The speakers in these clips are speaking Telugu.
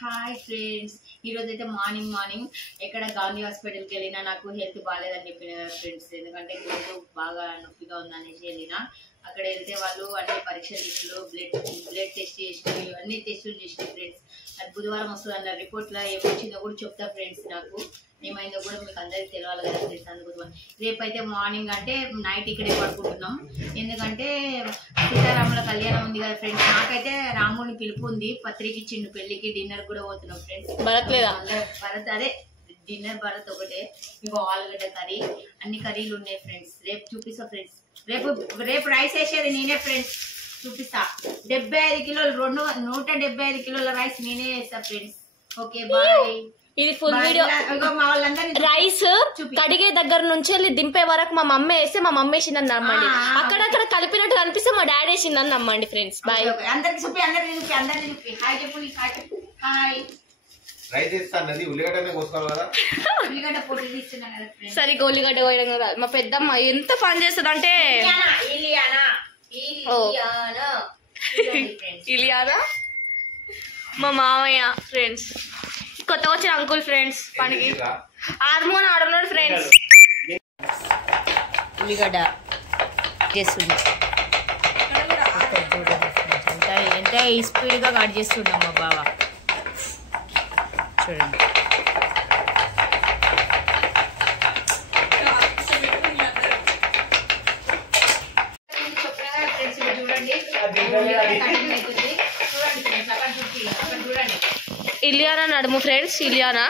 హాయ్ ఫ్రెండ్స్, ఈరోజు అయితే మార్నింగ్ ఇక్కడ గాంధీ హాస్పిటల్కి వెళ్ళినా. నాకు హెల్త్ బాగాలేదని చెప్పిన ఫ్రెండ్స్, ఎందుకంటే గొంతు బాగా నొప్పిగా ఉందనేసి వెళ్ళినా. అక్కడ వెళ్తే వాళ్ళు అన్ని పరీక్షలు చేసినారు, బ్లడ్ టెస్ట్ చేసినారు, అన్ని టెస్టులు చేసినారు ఫ్రెండ్స్. అది బుధవారం వస్తుంది అన్న రిపోర్ట్లో ఏమొచ్చిందో కూడా చెప్తా ఫ్రెండ్స్. నాకు ఏమైందో కూడా మీకు అందరికి తెలియాలి కదా ఫ్రెండ్స్. అందుకు రేపైతే మార్నింగ్ అంటే నైట్ ఇక్కడే పడుకుంటున్నాం, ఎందుకంటే సీతారాముల కళ్యాణం ఉంది కదా ఫ్రెండ్స్. నాకైతే రాముని పిలుపు ఉంది, పత్రిక ఇచ్చిండు పెళ్లికి. డిన్నర్ కూడా పోతున్నాం ఫ్రెండ్స్. భరత్ అదే డిన్నర్ భరత్ ఒకటే. ఇంకో ఆలుగడ్డ కర్రీ, అన్ని కర్రీలు ఉన్నాయి ఫ్రెండ్స్. రేపు చూపిస్తా ఫ్రెండ్స్. రేపు రైస్ వేసేది నేనే ఫ్రెండ్స్, చూపిస్తా. 75 కిలోలు 175 కిలోల రైస్ నేనే వేస్తా ఫ్రెండ్స్. Okay bye. ఇది ఫుల్ వీడియో. రైస్ కడిగే దగ్గర నుంచి వెళ్ళి దింపే వరకు మా మమ్మీ వేస్తే మా మమ్మీ వేసిందని నమ్మండి. అక్కడక్కడ కలిపినట్టు కనిపిస్తే మా డాడీ వేసిందని నమ్మండి ఫ్రెండ్స్. బాయ్. అందరికి చూపి, అందరికి చూపి. హాయ్ చెప్పు. హాయ్. రైస్ ఇస్తానది ఉల్లిగడ్డనే కోసుకోవాలి కదా. ఉల్లిగడ్డ పొడి తీస్తున్నా కదా ఫ్రెండ్స్. సరిగ్గా ఉల్లిగడ్డ కోయడం కదా. మా పెద్దమ్మ ఎంత పని చేస్తుంది అంటే ఇలియానా మా మామయ్య ఫ్రెండ్స్. కొత్తగా వచ్చిన అంకుల్ ఫ్రెండ్స్ పనికి ఆర్మోన్ ఆడున్నాడు ఫ్రెండ్స్. ఉల్లిగడ్డ చేస్తుంది ఎంత స్పీడ్ గా కట్ చేస్తున్నాం మా బావ. చూడండి ఇలియానా నడుము ఫ్రెండ్స్. ఇలియానా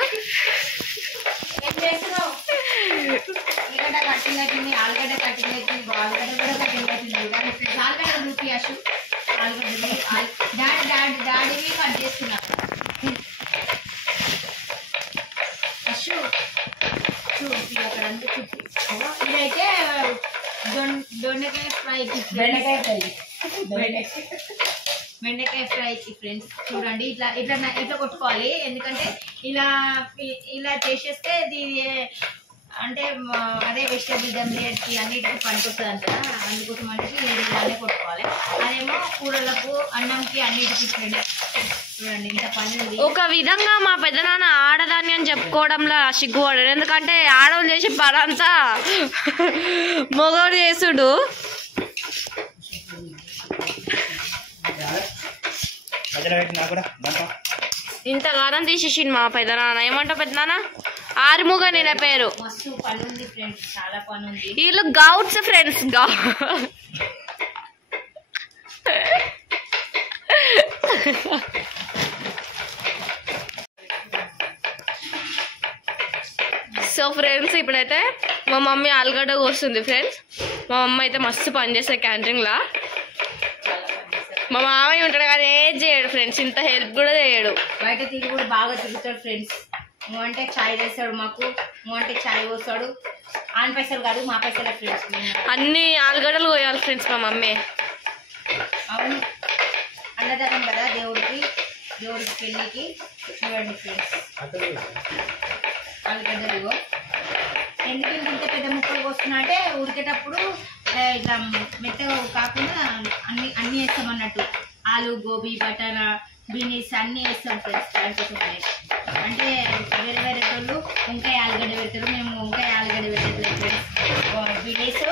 ఆలుగడ్డ కట్టింగ్ అవుతుంది, ఆలుగడ్డ కూడా కట్టింగ్ అవుతుంది. ఆలుగడ్డ రూపీ అశు డాడీవి కట్ చేస్తున్నా. అశు చూపి అక్కడ అంతా చూపి. ఇదైతే దొండకాయ ఫ్రైకి, బెండకాయ ఫ్రైకి ఫ్రెండ్స్. చూడండి ఇట్లా ఇట్లా ఇట్లా కొట్టుకోవాలి, ఎందుకంటే ఇలా చేసేస్తే దీని అంటే అదే వెజిటేబుల్ దమ్లేట్కి అన్నిటికీ పనికొస్తుంది అంట. అందుకోసం అంటే ఇలానే కొట్టుకోవాలి. అదేమో కూరలకు, అన్నంకి, అన్నిటికీ ఫ్రెండ్స్. చూడండి ఇంత పని ఉంది. ఒక విధంగా మా పెద్దనాన్న ఆడదాన్ని అని చెప్పుకోవడంలో సిగ్గుపడాడు, ఎందుకంటే ఆడవాళ్ళు చేసే పని అంతా మగవాడు చేసుడు. ఇంతగానం తీసేసిండు మా పెద్దనాన్న. ఏమంటావు పెద్దనాన్న? ఆరుముగా నేను పేరు. మస్తు పని ఉంది ఫ్రెండ్స్, చాలా పని ఉంది. వీళ్ళు గౌట్స్ ఫ్రెండ్స్. సో ఫ్రెండ్స్ ఇప్పుడైతే మా మమ్మీ ఆలుగడ్డ కోస్తుంది ఫ్రెండ్స్. మా మమ్మీ అయితే మస్తు పని చేస్తుంది క్యాంటీన్లా. మా మామయ్య ఉంటాడు కానీ ఏం చేయడు ఫ్రెండ్స్, ఇంత హెల్ప్ కూడా చేయడు. బయట తిరిగి కూడా బాగా తిరుగుతాడు ఫ్రెండ్స్. అంటే చాయ్ చేస్తాడు మాకు, అంటే చాయ్ పోస్తాడు. ఆన్ పైసలు కాదు, మా పైసలే ఫ్రెండ్స్. అన్ని ఆలుగడ్డలు కోయాలి ఫ్రెండ్స్ మా మమ్మీ. అవును, అన్నదానం కదా దేవుడికి పెళ్ళికి. చూడండి ఫ్రెండ్స్ ఆలుగడ్డలు ఎందుకు ఇంత పెద్ద ముక్కలు కోస్తున్నా అంటే ఉడికేటప్పుడు ఇట్లా మెత్తగా కాకుండా అన్నీ వేస్తాం అన్నట్టు. ఆలు, గోబీ, బటానా, బీనీస్ అన్నీ వేస్తాం ఫ్రెండ్స్. దానికోసం అనేసి అంటే వేరే వాళ్ళు వంకాయ ఆలుగడ్డ పెడతారు, మేము వంకాయ ఆలుగడ్డ పెట్టలేదు ఫ్రెండ్స్. బీనీస్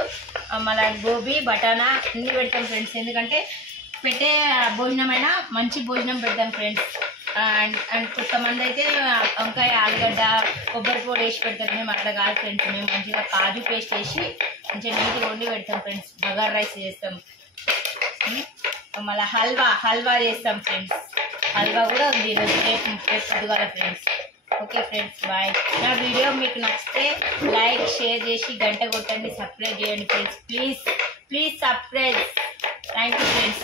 మళ్ళీ గోబీ, బటానా అన్నీ పెడతాం ఫ్రెండ్స్. ఎందుకంటే పెట్టే భోజనమైనా మంచి భోజనం పెడతాం ఫ్రెండ్స్. అండ్ కొంతమంది అయితే వంకాయ ఆలుగడ్డ కొబ్బరి పొడి వేసి పెడతారు. మేము అట్లా కాదు ఫ్రెండ్స్, మేము మంచిగా కాజు పేస్ట్ వేసి మంచిగా నీట్గా వండి పెడతాం ఫ్రెండ్స్. బగార్ రైస్ చేస్తాం, మళ్ళీ హల్వా చేస్తాం ఫ్రెండ్స్. హల్వా కూడా ఉంది ఈరోజు, రేపు పొద్దుగాల ఫ్రెండ్స్. Okay friends bye. నా వీడియో మీకు నచ్చితే లైక్, షేర్ చేసి గంట కొట్టండి, సబ్స్క్రైబ్ చేయండి friends. Please subscribe. Thank you friends.